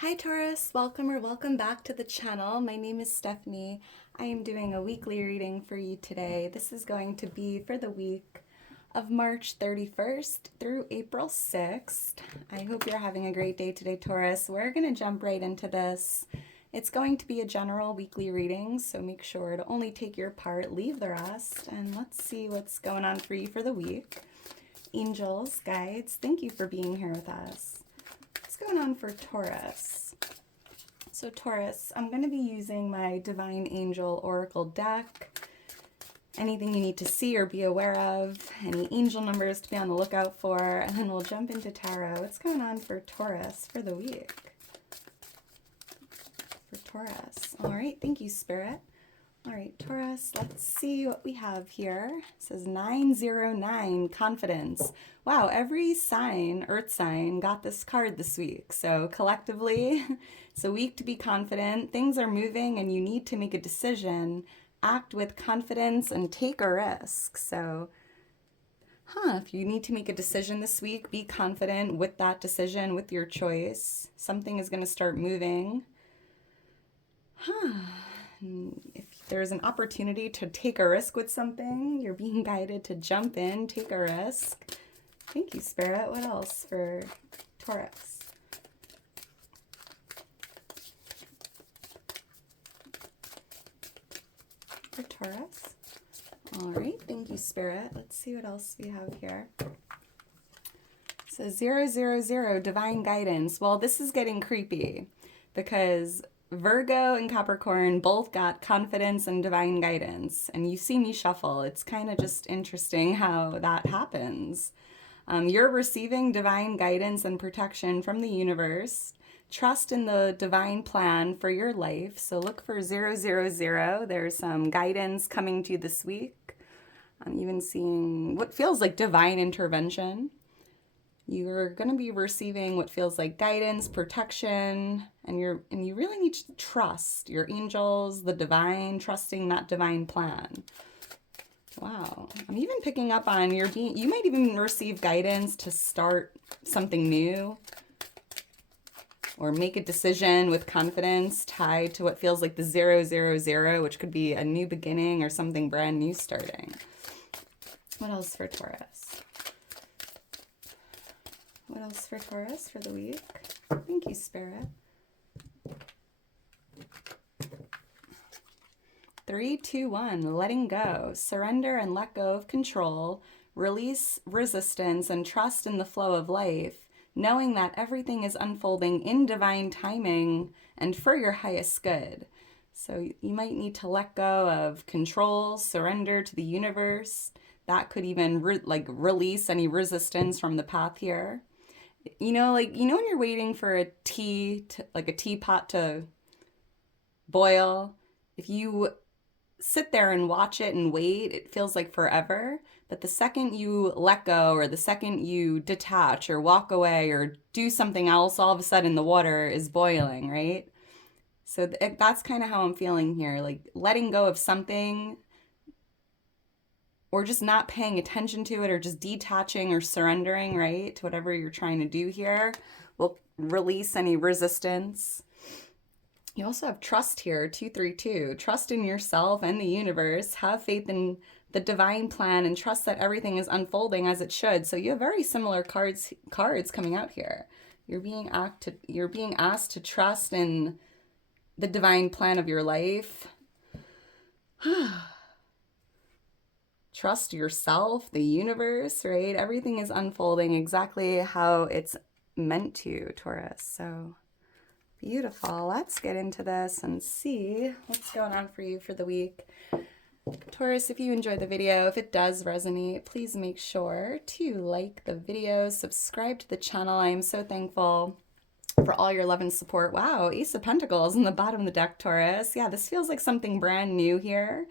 Hi Taurus, welcome back to the channel. My name is Stephanie. I am doing a weekly reading for you today. This is going to be for the week of March 31st through April 6th. I hope you're having a great day today, Taurus. We're going to jump right into this. It's going to be a general weekly reading, so make sure to only take your part, leave the rest, and let's see what's going on for you for the week. Angels, guides, thank you for being here with us. What's going on for Taurus? So Taurus, I'm going to be using my Divine Angel Oracle deck. Anything you need to see or be aware of, any angel numbers to be on the lookout for, and then we'll jump into tarot. What's going on for Taurus for the week? For Taurus. All right, thank you, Spirit. All right, Taurus, let's see what we have here. It says 909, confidence. Wow, every sign, earth sign, got this card this week. So collectively, it's a week to be confident. Things are moving and you need to make a decision. Act with confidence and take a risk. So, if you need to make a decision this week, be confident with that decision, with your choice. Something is going to start moving. If there's an opportunity to take a risk with something, you're being guided to jump in, take a risk. Thank you, Spirit. What else for Taurus? For Taurus. All right, thank you, Spirit. Let's see what else we have here. So 000, divine guidance. Well, this is getting creepy because Virgo and Capricorn both got confidence and divine guidance, and you see me shuffle. It's kind of just interesting how that happens. You're receiving divine guidance and protection from the universe. Trust in the divine plan for your life. So look for 000. There's some guidance coming to you this week. I'm even seeing what feels like divine intervention. You're going to be receiving what feels like guidance, protection, and you really need to trust your angels, the divine, trusting that divine plan. Wow. I'm even picking up on you might even receive guidance to start something new or make a decision with confidence tied to what feels like the 000, which could be a new beginning or something brand new starting. What else for Taurus? What else for Taurus for the week? Thank you, Spirit. 3, 2, 1, letting go. Surrender and let go of control. Release resistance and trust in the flow of life, knowing that everything is unfolding in divine timing and for your highest good. So you might need to let go of control, surrender to the universe. That could even release any resistance from the path here. When you're waiting for a teapot to boil, if you sit there and watch it and wait, it feels like forever. But the second you let go or the second you detach or walk away or do something else, all of a sudden the water is boiling, right? So that's kind of how I'm feeling here, like letting go of something or just not paying attention to it or just detaching or surrendering, right, to whatever you're trying to do here will release any resistance. You also have trust here, 232. Trust in yourself and the universe. Have faith in the divine plan and trust that everything is unfolding as it should. So you have very similar cards coming out here. You're being asked to trust in the divine plan of your life. Trust yourself, the universe, right? Everything is unfolding exactly how it's meant to, Taurus. So beautiful. Let's get into this and see what's going on for you for the week. Taurus, if you enjoy the video, if it does resonate, please make sure to like the video, subscribe to the channel. I am so thankful for all your love and support. Wow, Ace of Pentacles in the bottom of the deck, Taurus. Yeah, this feels like something brand new here.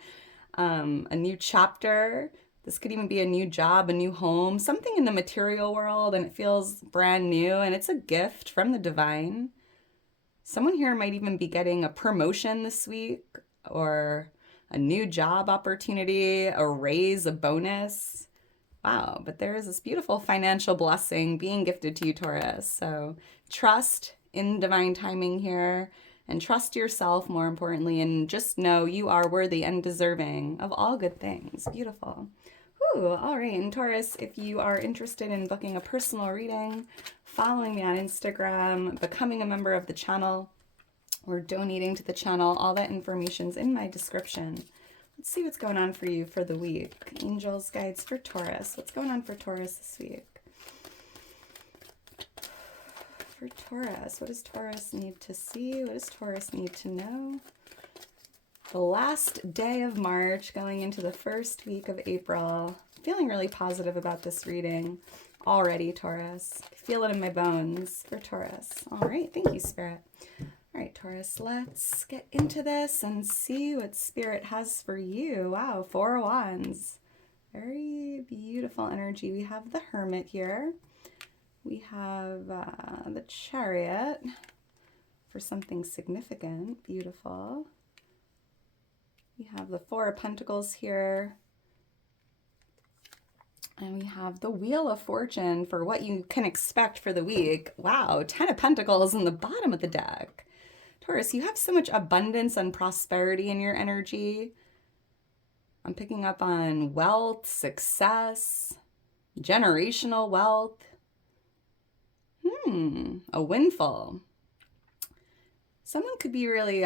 A new chapter. This could even be a new job, a new home, something in the material world, and it feels brand new, and it's a gift from the divine. Someone here might even be getting a promotion this week or a new job opportunity, a raise, a bonus. Wow, but there is this beautiful financial blessing being gifted to you, Taurus. So trust in divine timing here, and trust yourself more importantly, and just know you are worthy and deserving of all good things. Beautiful. Ooh, all right. And Taurus, if you are interested in booking a personal reading, following me on Instagram, becoming a member of the channel, or donating to the channel, all that information's in my description. Let's see what's going on for you for the week. Angels, guides for Taurus. What's going on for Taurus this week? For Taurus, what does Taurus need to see? What does Taurus need to know? The last day of March, going into the first week of April. Feeling really positive about this reading already, Taurus. I feel it in my bones for Taurus. All right, thank you, Spirit. All right, Taurus, let's get into this and see what Spirit has for you. Wow, 4 of Wands. Very beautiful energy. We have the Hermit here. We have the Chariot for something significant. Beautiful. We have the 4 of Pentacles here. And we have the Wheel of Fortune for what you can expect for the week. Wow, 10 of Pentacles in the bottom of the deck. Taurus, you have so much abundance and prosperity in your energy. I'm picking up on wealth, success, generational wealth. A windfall. Someone could be really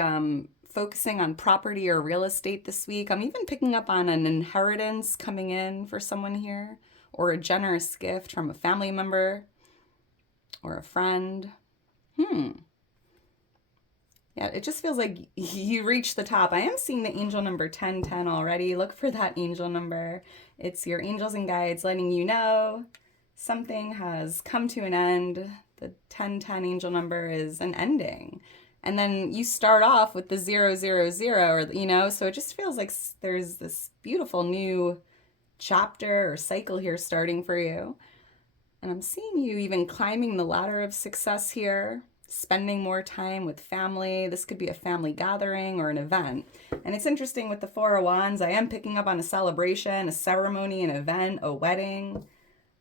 focusing on property or real estate this week. I'm even picking up on an inheritance coming in for someone here, or a generous gift from a family member or a friend. Yeah, it just feels like you reached the top. I am seeing the angel number 1010 already. Look for that angel number. It's your angels and guides letting you know something has come to an end. The 1010 angel number is an ending. And then you start off with the 000, or, so it just feels like there's this beautiful new chapter or cycle here starting for you. And I'm seeing you even climbing the ladder of success here, spending more time with family. This could be a family gathering or an event. And it's interesting with the 4 of Wands, I am picking up on a celebration, a ceremony, an event, a wedding.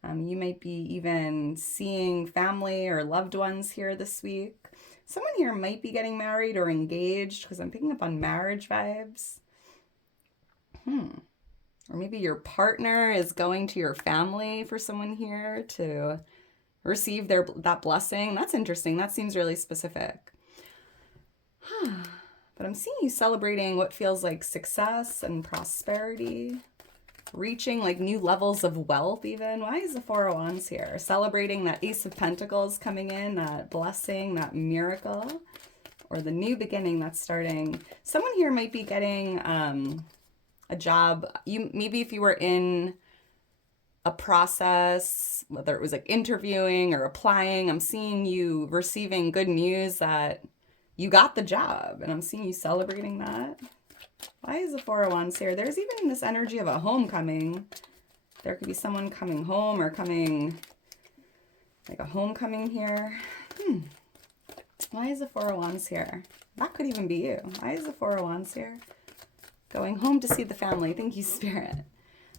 You might be even seeing family or loved ones here this week. Someone here might be getting married or engaged, because I'm picking up on marriage vibes. Or maybe your partner is going to your family for someone here to receive that blessing. That's interesting. That seems really specific. But I'm seeing you celebrating what feels like success and prosperity, reaching like new levels of wealth even. Why is the 4 of Wands here? Celebrating that Ace of Pentacles coming in, that blessing, that miracle, or the new beginning that's starting. Someone here might be getting a job. Maybe if you were in a process, whether it was like interviewing or applying, I'm seeing you receiving good news that you got the job, and I'm seeing you celebrating that. Why is the 4 of Wands here? There's even this energy of a homecoming. There could be someone coming home or coming, like a homecoming here. Why is the 4 of Wands here? That could even be you. Why is the 4 of Wands here? Going home to see the family. Thank you, Spirit.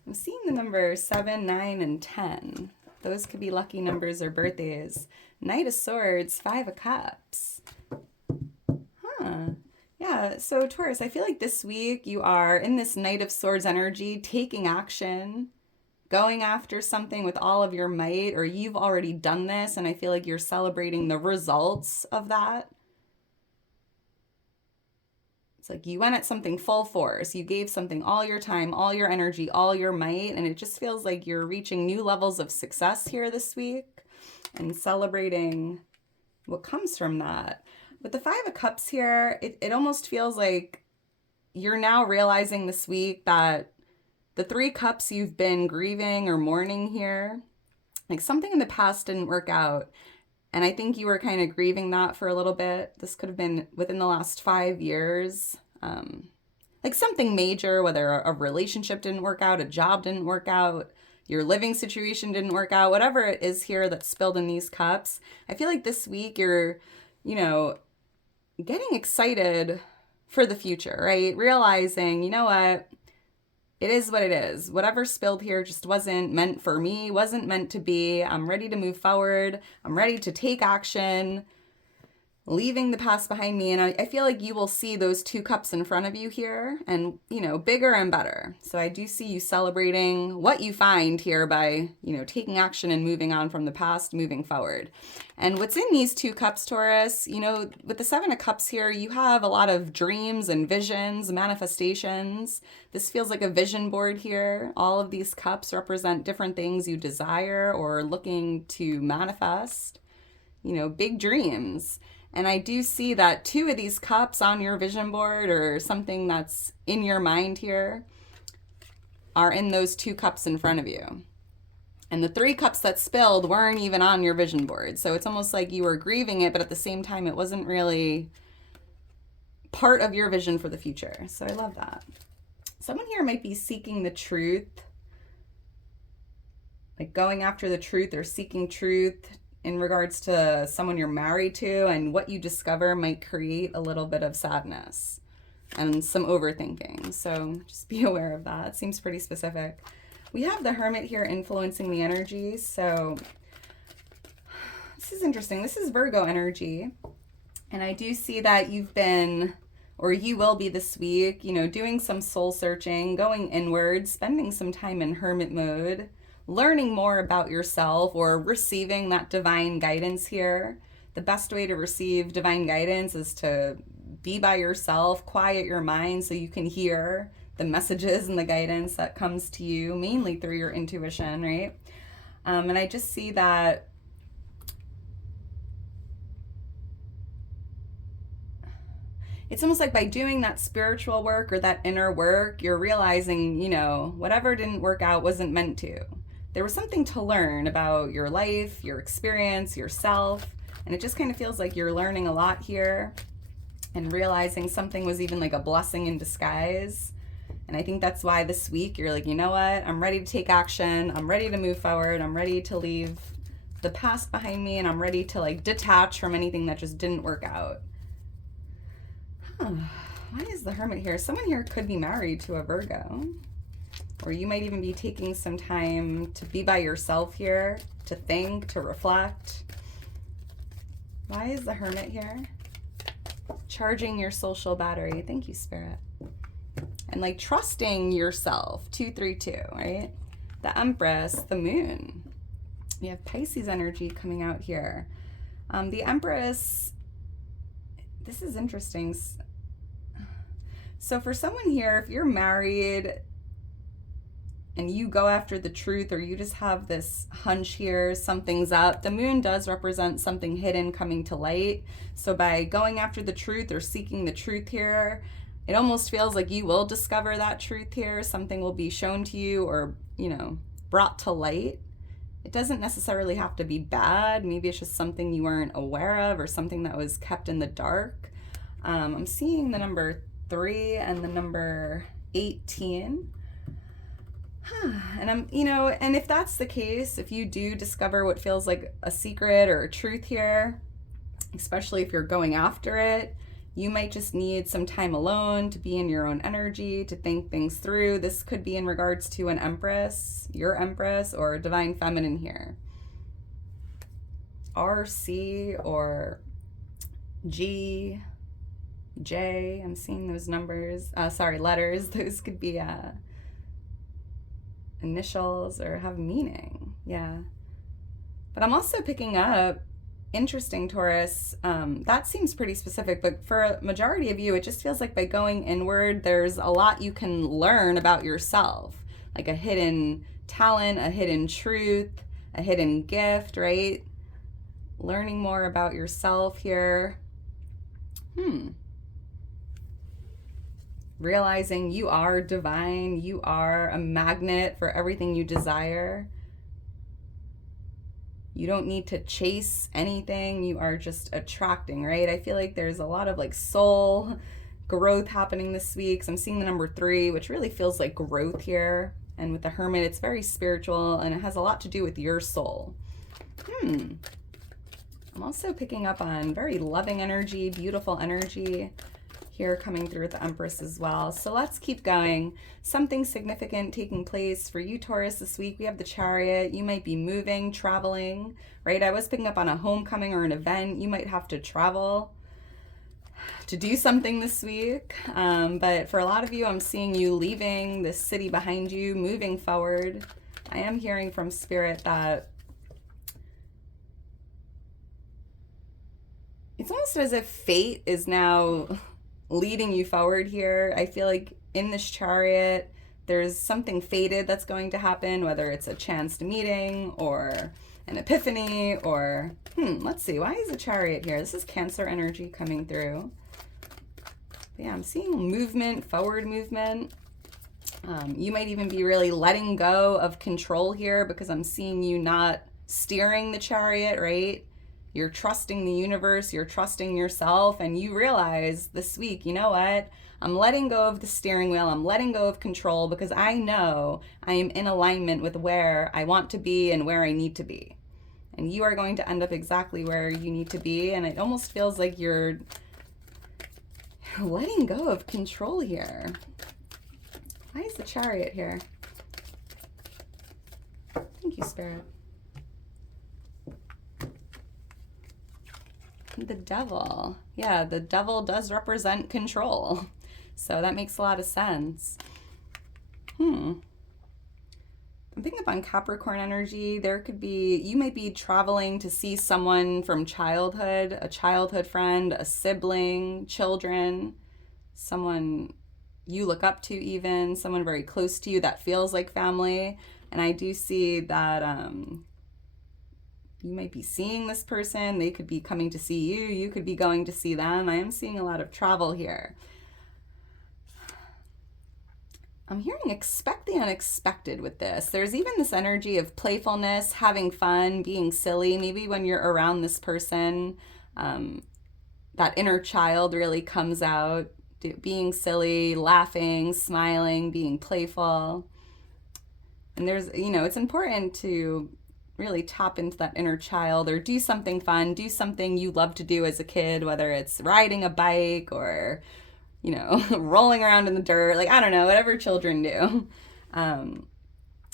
I'm seeing the numbers 7, 9, and 10. Those could be lucky numbers or birthdays. Knight of Swords, 5 of Cups. Yeah, so Taurus, I feel like this week you are in this Knight of Swords energy, taking action, going after something with all of your might, or you've already done this, and I feel like you're celebrating the results of that. It's like you went at something full force. You gave something all your time, all your energy, all your might, and it just feels like you're reaching new levels of success here this week and celebrating what comes from that. With the 5 of Cups here, it almost feels like you're now realizing this week that the 3 cups you've been grieving or mourning here, like something in the past didn't work out. And I think you were kind of grieving that for a little bit. This could have been within the last 5 years. Like something major, whether a relationship didn't work out, a job didn't work out, your living situation didn't work out, whatever it is here that's spilled in these cups. I feel like this week you're, getting excited for the future, right? Realizing, you know what? It is what it is. Whatever spilled here just wasn't meant for me, wasn't meant to be. I'm ready to move forward. I'm ready to take action. leaving the past behind me. And I feel like you will see those 2 cups in front of you here, and, you know, bigger and better. So I do see you celebrating what you find here by, you know, taking action and moving on from the past, moving forward. And what's in these 2 cups, Taurus, you know, with the 7 of Cups here, you have a lot of dreams and visions, manifestations. This feels like a vision board here. All of these cups represent different things you desire or looking to manifest, you know, big dreams. And I do see that 2 of these cups on your vision board, or something that's in your mind here, are in those 2 cups in front of you. And the 3 cups that spilled weren't even on your vision board. So it's almost like you were grieving it, but at the same time, it wasn't really part of your vision for the future. So I love that. Someone here might be seeking the truth, like going after the truth or seeking truth in regards to someone you're married to, and what you discover might create a little bit of sadness and some overthinking. So just be aware of that. It seems pretty specific. We have the Hermit here influencing the energy. So this is interesting. This is Virgo energy. And I do see that you've been, or you will be this week, you know, doing some soul searching, going inward, spending some time in hermit mode, learning more about yourself, or receiving that divine guidance here. The best way to receive divine guidance is to be by yourself, quiet your mind so you can hear the messages and the guidance that comes to you, mainly through your intuition, right? And I just see that it's almost like by doing that spiritual work or that inner work, you're realizing, you know, whatever didn't work out wasn't meant to. There was something to learn about your life, your experience, yourself, and it just kind of feels like you're learning a lot here and realizing something was even like a blessing in disguise. And I think that's why this week you're like, you know what, I'm ready to take action, I'm ready to move forward, I'm ready to leave the past behind me, and I'm ready to like detach from anything that just didn't work out. Why is the Hermit here? Someone here could be married to a Virgo. Or you might even be taking some time to be by yourself here, to think, to reflect. Why is the Hermit here? Charging your social battery. Thank you, Spirit. And like trusting yourself. 232, right? The Empress, the Moon. You have Pisces energy coming out here. The Empress, this is interesting. So for someone here, if you're married and you go after the truth, or you just have this hunch here, something's up, the Moon does represent something hidden coming to light. So by going after the truth or seeking the truth here, it almost feels like you will discover that truth here. Something will be shown to you, or, you know, brought to light. It doesn't necessarily have to be bad. Maybe it's just something you weren't aware of, or something that was kept in the dark. I'm seeing the number 3 and the number 18. And I'm, you know, and if that's the case, if you do discover what feels like a secret or a truth here, especially if you're going after it, you might just need some time alone to be in your own energy, to think things through. This could be in regards to an Empress, your Empress, or Divine Feminine here. R, C, or G, J. I'm seeing those numbers. Letters. Those could be initials or have meaning. Yeah. But I'm also picking up, interesting, Taurus, that seems pretty specific, but for a majority of you, it just feels like by going inward, there's a lot you can learn about yourself, like a hidden talent, a hidden truth, a hidden gift, right? Learning more about yourself here. Realizing you are divine, you are a magnet for everything you desire. You don't need to chase anything, you are just attracting, right? I feel like there's a lot of like soul growth happening this week. So I'm seeing the number 3, which really feels like growth here. And with the Hermit, it's very spiritual and it has a lot to do with your soul. I'm also picking up on very loving energy, beautiful energy here coming through with the Empress as well. So let's keep going. Something significant taking place for you, Taurus, this week. We have the Chariot. You might be moving, traveling, right? I was picking up on a homecoming or an event. You might have to travel to do something this week. But for a lot of you, I'm seeing you leaving this city behind you, moving forward. I am hearing from Spirit that it's almost as if fate is now leading you forward here. I feel like in this Chariot, there's something fated that's going to happen, whether it's a chance to meeting or an epiphany or, let's see, why is the Chariot here? This is Cancer energy coming through. But yeah, I'm seeing movement, forward movement. You might even be really letting go of control here because I'm seeing you not steering the Chariot, right? You're trusting the universe, you're trusting yourself, and you realize this week, you know what? I'm letting go of the steering wheel, I'm letting go of control because I know I am in alignment with where I want to be and where I need to be. And you are going to end up exactly where you need to be, and it almost feels like you're letting go of control here. Why is the Chariot here? Thank you, Spirit. The Devil. Yeah, the Devil does represent control. So that makes a lot of sense. I'm picking up on Capricorn energy. There could be, you might be traveling to see someone from childhood, a childhood friend, a sibling, children, someone you look up to even, someone very close to you that feels like family. And I do see that you might be seeing this person. They could be coming to see you. You could be going to see them. I am seeing a lot of travel here. I'm hearing expect the unexpected with this. There's even this energy of playfulness, having fun, being silly. Maybe when you're around this person, that inner child really comes out, being silly, laughing, smiling, being playful. And there's, it's important to really tap into that inner child or do something fun, do something you love to do as a kid, whether it's riding a bike or, rolling around in the dirt, like, I don't know, whatever children do.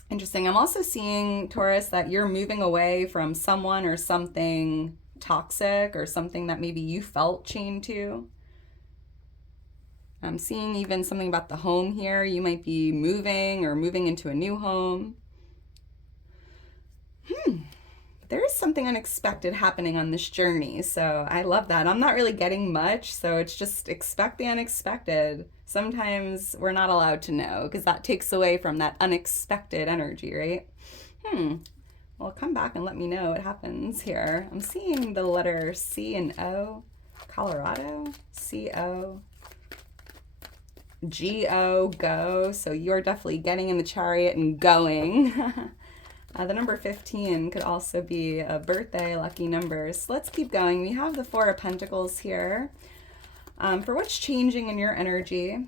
Interesting. I'm also seeing, Taurus, that you're moving away from someone or something toxic or something that maybe you felt chained to. I'm seeing even something about the home here. You might be moving or moving into a new home. There is something unexpected happening on this journey, so I love that. I'm not really getting much, so it's just expect the unexpected. Sometimes we're not allowed to know because that takes away from that unexpected energy, right? Well, come back and let me know what happens here. I'm seeing the letter C and O. Colorado, C-O. G-O, go. So you're definitely getting in the Chariot and going. The number 15 could also be a birthday lucky number. So let's keep going. We have the Four of Pentacles here. For what's changing in your energy.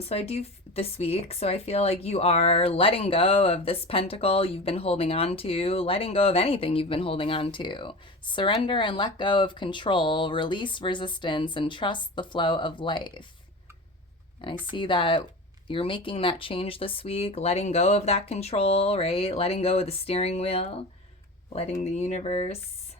So I do this week. So I feel like you are letting go of this pentacle you've been holding on to, letting go of anything you've been holding on to. Surrender and let go of control, release resistance, and trust the flow of life. And I see that you're making that change this week, letting go of that control, right? Letting go of the steering wheel, letting the universe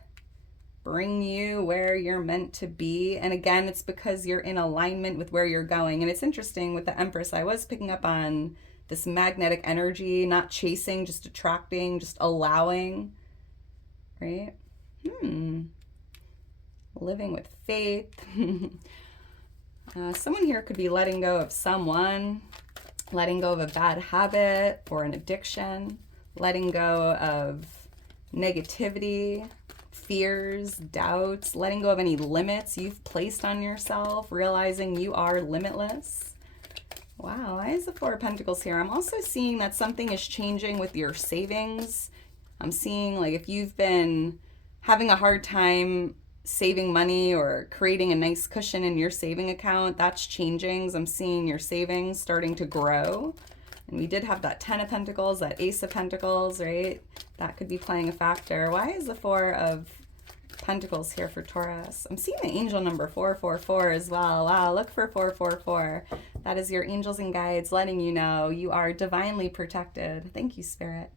bring you where you're meant to be. And again, it's because you're in alignment with where you're going. And it's interesting with the Empress, I was picking up on this magnetic energy, not chasing, just attracting, just allowing, right? Living with faith. Someone here could be letting go of someone, letting go of a bad habit or an addiction, letting go of negativity, fears, doubts, letting go of any limits you've placed on yourself, realizing you are limitless. Wow, why is the Four of Pentacles here? I'm also seeing that something is changing with your savings. I'm seeing like if you've been having a hard time saving money or creating a nice cushion in your saving account, that's changing. I'm seeing your savings starting to grow. And we did have that Ten of Pentacles, that Ace of Pentacles, right? That could be playing a factor. Why is the Four of Pentacles here for Taurus. I'm seeing the angel number 444 as well. Wow, look for 444. That is your angels and guides letting you know you are divinely protected. Thank you, Spirit.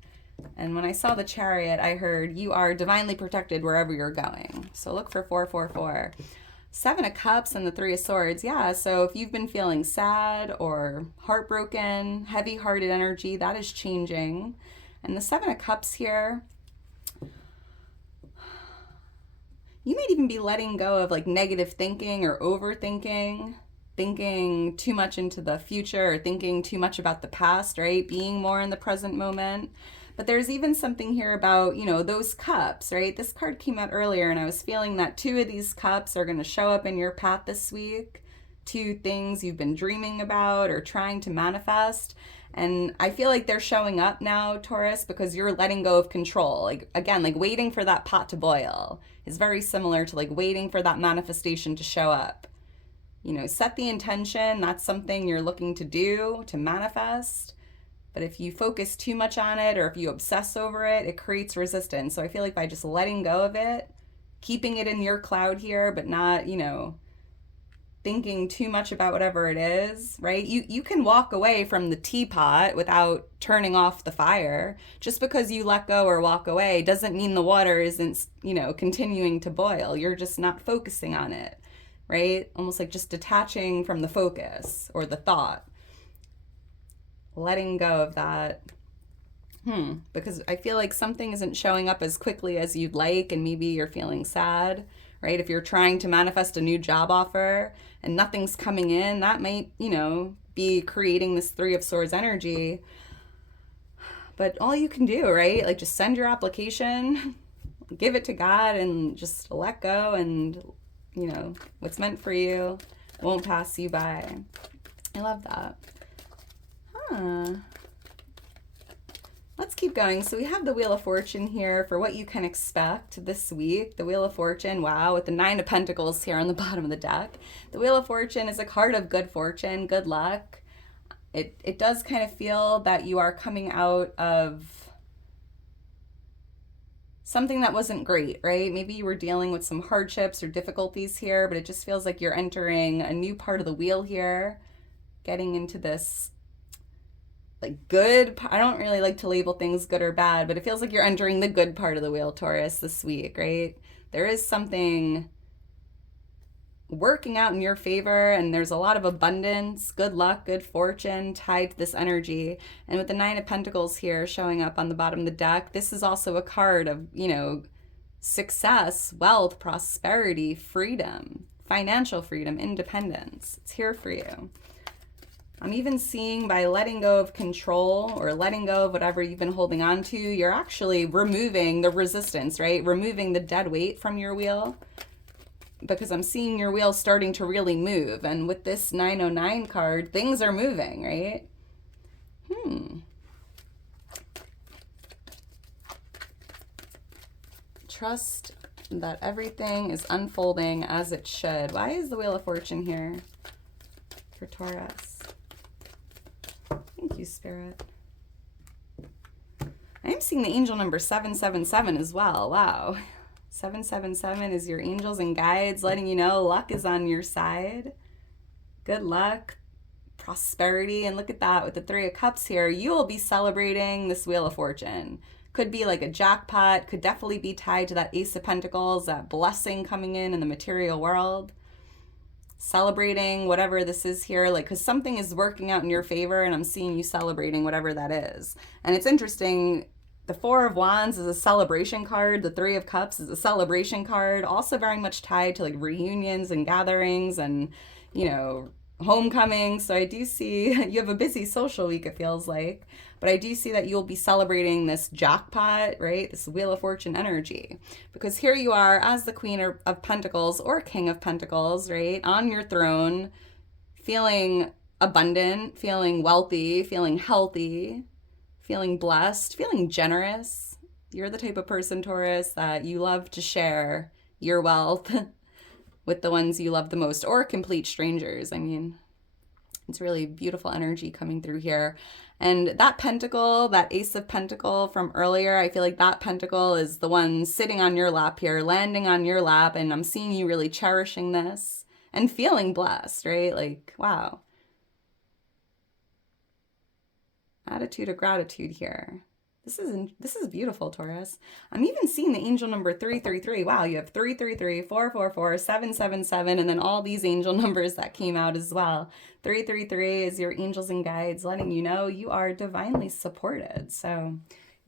And when I saw the Chariot, I heard you are divinely protected wherever you're going. So look for 444. Seven of Cups and the Three of Swords. Yeah, so if you've been feeling sad or heartbroken, heavy-hearted energy, that is changing. And the Seven of Cups here, you might even be letting go of like negative thinking or overthinking, thinking too much into the future or thinking too much about the past, right? Being more in the present moment. But there's even something here about, you know, those cups, right? This card came out earlier and I was feeling that two of these cups are going to show up in your path this week. Two things you've been dreaming about or trying to manifest. And I feel like they're showing up now, Taurus, because you're letting go of control. Like, again, like waiting for that pot to boil is very similar to like waiting for that manifestation to show up. You know, set the intention. That's something you're looking to do, to manifest. But if you focus too much on it or if you obsess over it, it creates resistance. So I feel like by just letting go of it, keeping it in your cloud here, but not, you know, thinking too much about whatever it is, right? You can walk away from the teapot without turning off the fire. Just because you let go or walk away doesn't mean the water isn't, you know, continuing to boil. You're just not focusing on it, right? Almost like just detaching from the focus or the thought. Letting go of that. Because I feel like something isn't showing up as quickly as you'd like, and maybe you're feeling sad, right? If you're trying to manifest a new job offer and nothing's coming in, that might, you know, be creating this Three of Swords energy. But all you can do, right? Like just send your application, give it to God, and just let go, and, you know, what's meant for you won't pass you by. I love that. Let's keep going. So we have the Wheel of Fortune here for what you can expect this week. The Wheel of Fortune, wow, with the Nine of Pentacles here on the bottom of the deck. The Wheel of Fortune is a card of good fortune, good luck. It does kind of feel that you are coming out of something that wasn't great, right? Maybe you were dealing with some hardships or difficulties here, but it just feels like you're entering a new part of the wheel here, getting into this like good, I don't really like to label things good or bad, but it feels like you're entering the good part of the wheel, Taurus, this week, right? There is something working out in your favor, and there's a lot of abundance, good luck, good fortune tied to this energy. And with the Nine of Pentacles here showing up on the bottom of the deck, this is also a card of, you know, success, wealth, prosperity, freedom, financial freedom, independence. It's here for you. I'm even seeing by letting go of control or letting go of whatever you've been holding on to, you're actually removing the resistance, right? Removing the dead weight from your wheel, because I'm seeing your wheel starting to really move. And with this 909 card, things are moving, right? Trust that everything is unfolding as it should. Why is the Wheel of Fortune here for Taurus? Thank you, Spirit. I am seeing the angel number 777 as well. Wow. 777 is your angels and guides letting you know luck is on your side. Good luck, prosperity. And look at that with the Three of Cups here. You will be celebrating this Wheel of Fortune. Could be like a jackpot. Could definitely be tied to that Ace of Pentacles, that blessing coming in the material world. Celebrating whatever this is here, like, because something is working out in your favor, and I'm seeing you celebrating whatever that is. And it's interesting, the Four of Wands is a celebration card, the Three of Cups is a celebration card, also very much tied to like reunions and gatherings and, you know, homecoming. So I do see you have a busy social week, it feels like, but I do see that you'll be celebrating this jackpot, right? This Wheel of Fortune energy, because here you are as the Queen of Pentacles or King of Pentacles, right? On your throne, feeling abundant, feeling wealthy, feeling healthy, feeling blessed, feeling generous. You're the type of person, Taurus, that you love to share your wealth with the ones you love the most, or complete strangers. I mean, it's really beautiful energy coming through here. And that pentacle, that ace of pentacle from earlier, I feel like that pentacle is the one sitting on your lap here, landing on your lap. And I'm seeing you really cherishing this and feeling blessed, right? Like, wow. Attitude of gratitude here. This is beautiful, Taurus. I'm even seeing the angel number 333. Wow, you have 333, 444, 777, and then all these angel numbers that came out as well. 333 is your angels and guides letting you know you are divinely supported. So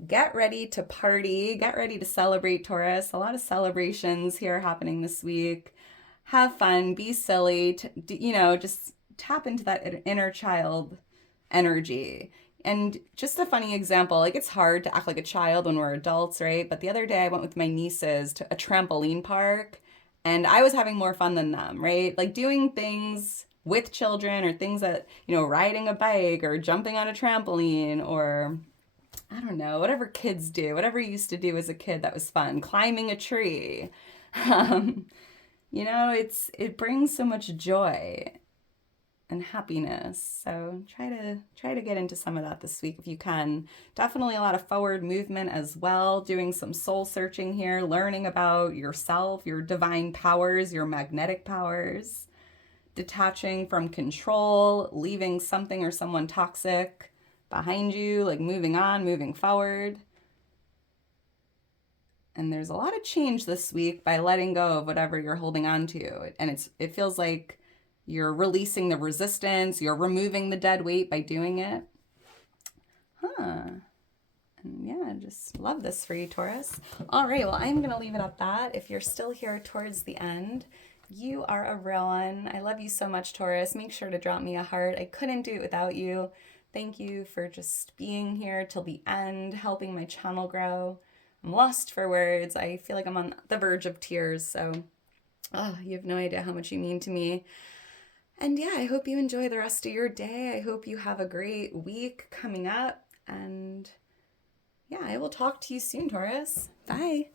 get ready to party, get ready to celebrate, Taurus. A lot of celebrations here happening this week. Have fun, be silly, just tap into that inner child energy. And just a funny example, like it's hard to act like a child when we're adults, right? But the other day I went with my nieces to a trampoline park and I was having more fun than them, right? Like doing things with children or things that, riding a bike or jumping on a trampoline or I don't know, whatever kids do, whatever you used to do as a kid that was fun, climbing a tree. Um, it brings so much joy and happiness. So try to get into some of that this week if you can. Definitely a lot of forward movement as well, doing some soul searching here, learning about yourself, your divine powers, your magnetic powers, detaching from control, leaving something or someone toxic behind you, like moving on, moving forward. And there's a lot of change this week by letting go of whatever you're holding on to. And it feels like you're releasing the resistance, you're removing the dead weight by doing it. And yeah, I just love this for you, Taurus. All right, well, I'm going to leave it at that. If you're still here towards the end, you are a real one. I love you so much, Taurus. Make sure to drop me a heart. I couldn't do it without you. Thank you for just being here till the end, helping my channel grow. I'm lost for words. I feel like I'm on the verge of tears. So, you have no idea how much you mean to me. And yeah, I hope you enjoy the rest of your day. I hope you have a great week coming up. And yeah, I will talk to you soon, Taurus. Bye.